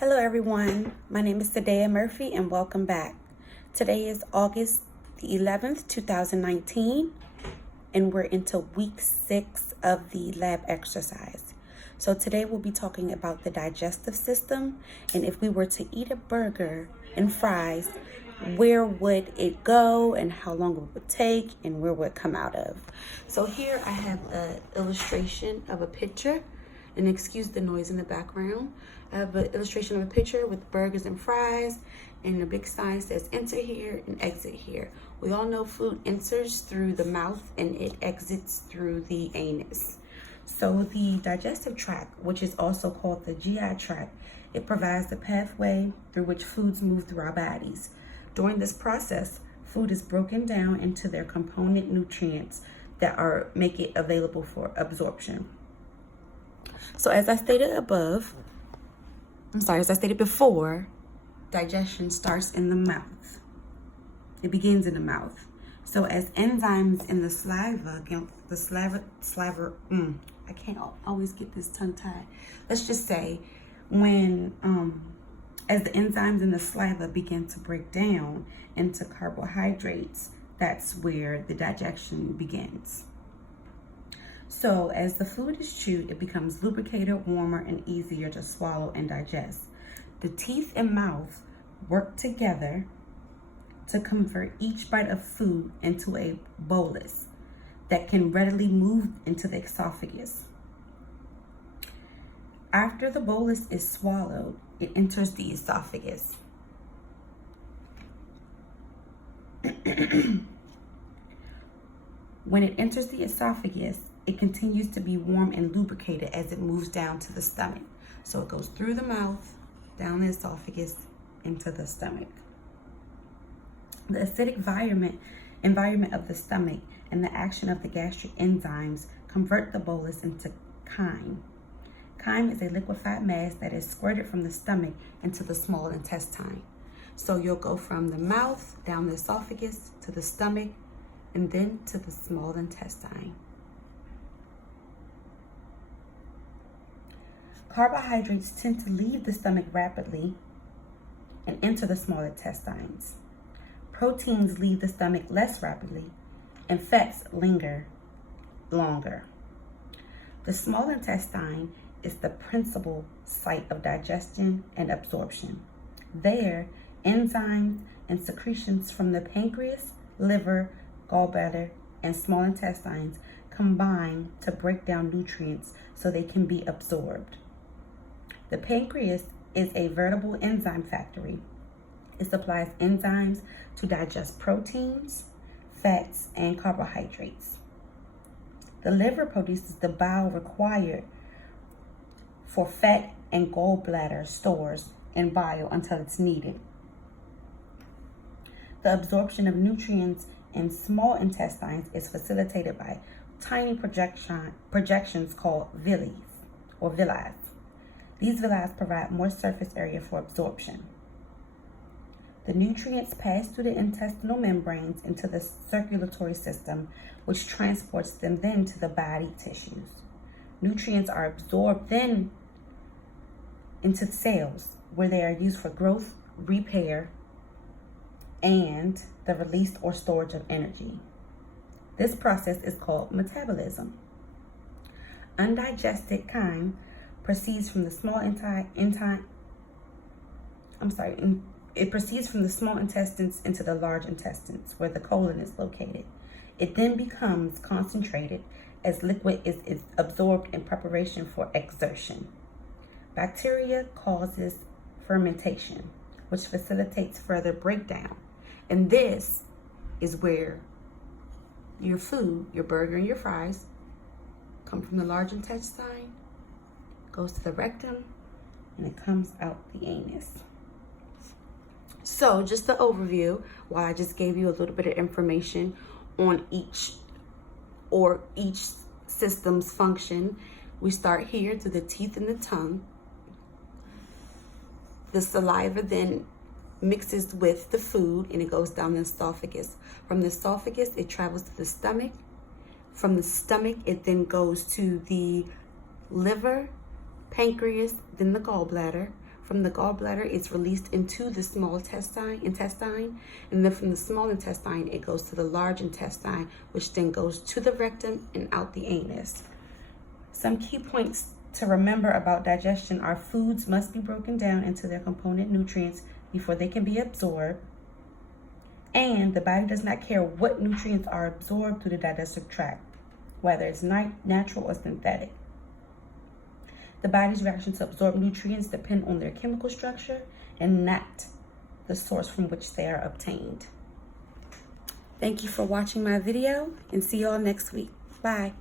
Hello everyone, my name is Sadea Murphy and welcome back. Today is August the 11th, 2019, and we're into week 6 of the lab exercise. So today we'll be talking about the digestive system, and if we were to eat a burger and fries, where would it go and how long it would take and where would it come out of. So here I have an illustration of a picture, and excuse the noise in the background. I have an illustration of a picture with burgers and fries, and a big sign says enter here and exit here. We all know food enters through the mouth and it exits through the anus. So the digestive tract, which is also called the GI tract, it provides the pathway through which foods move through our bodies. During this process, food is broken down into their component nutrients that make it available for absorption. So as I stated before, digestion starts in the mouth. It begins in the mouth. So as enzymes in the saliva, I can't always get this tongue tied. Let's just say as the enzymes in the saliva begin to break down into carbohydrates, that's where the digestion begins. So as the food is chewed, it becomes lubricated, warmer, and easier to swallow and digest. The teeth and mouth work together to convert each bite of food into a bolus that can readily move into the esophagus. After the bolus is swallowed, it enters the esophagus. When it enters the esophagus, it continues to be warm and lubricated as it moves down to the stomach. So it goes through the mouth, down the esophagus, into the stomach. The acidic environment of the stomach and the action of the gastric enzymes convert the bolus into chyme. Chyme is a liquefied mass that is squirted from the stomach into the small intestine. So you'll go from the mouth, down the esophagus, to the stomach, and then to the small intestine. Carbohydrates tend to leave the stomach rapidly and enter the small intestines. Proteins leave the stomach less rapidly, and fats linger longer. The small intestine is the principal site of digestion and absorption. There, enzymes and secretions from the pancreas, liver, gallbladder, and small intestines combine to break down nutrients so they can be absorbed. The pancreas is a veritable enzyme factory. It supplies enzymes to digest proteins, fats, and carbohydrates. The liver produces the bile required for fat and gallbladder stores in bile until it's needed. The absorption of nutrients in small intestines is facilitated by tiny projections called villi. These villi provide more surface area for absorption. The nutrients pass through the intestinal membranes into the circulatory system, which transports them then to the body tissues. Nutrients are absorbed then into cells, where they are used for growth, repair, and the release or storage of energy. This process is called metabolism. Undigested chyme proceeds from the small It proceeds from the small intestines into the large intestines, where the colon is located. It then becomes concentrated as liquid is absorbed in preparation for exertion. Bacteria causes fermentation, which facilitates further breakdown. And this is where your food, your burger and your fries, come from the large intestine, goes to the rectum, and it comes out the anus. So just the overview, while I just gave you a little bit of information on each system's function, we start here through the teeth and the tongue. The saliva then mixes with the food and it goes down the esophagus. From the esophagus, it travels to the stomach. From the stomach, it then goes to the liver, pancreas, then the gallbladder. From the gallbladder, it's released into the small intestine, and then from the small intestine, it goes to the large intestine, which then goes to the rectum and out the anus. Some key points to remember about digestion are foods must be broken down into their component nutrients before they can be absorbed, and the body does not care what nutrients are absorbed through the digestive tract, whether it's natural or synthetic. The body's reaction to absorb nutrients depend on their chemical structure and not the source from which they are obtained. Thank you for watching my video, and see you all next week. Bye.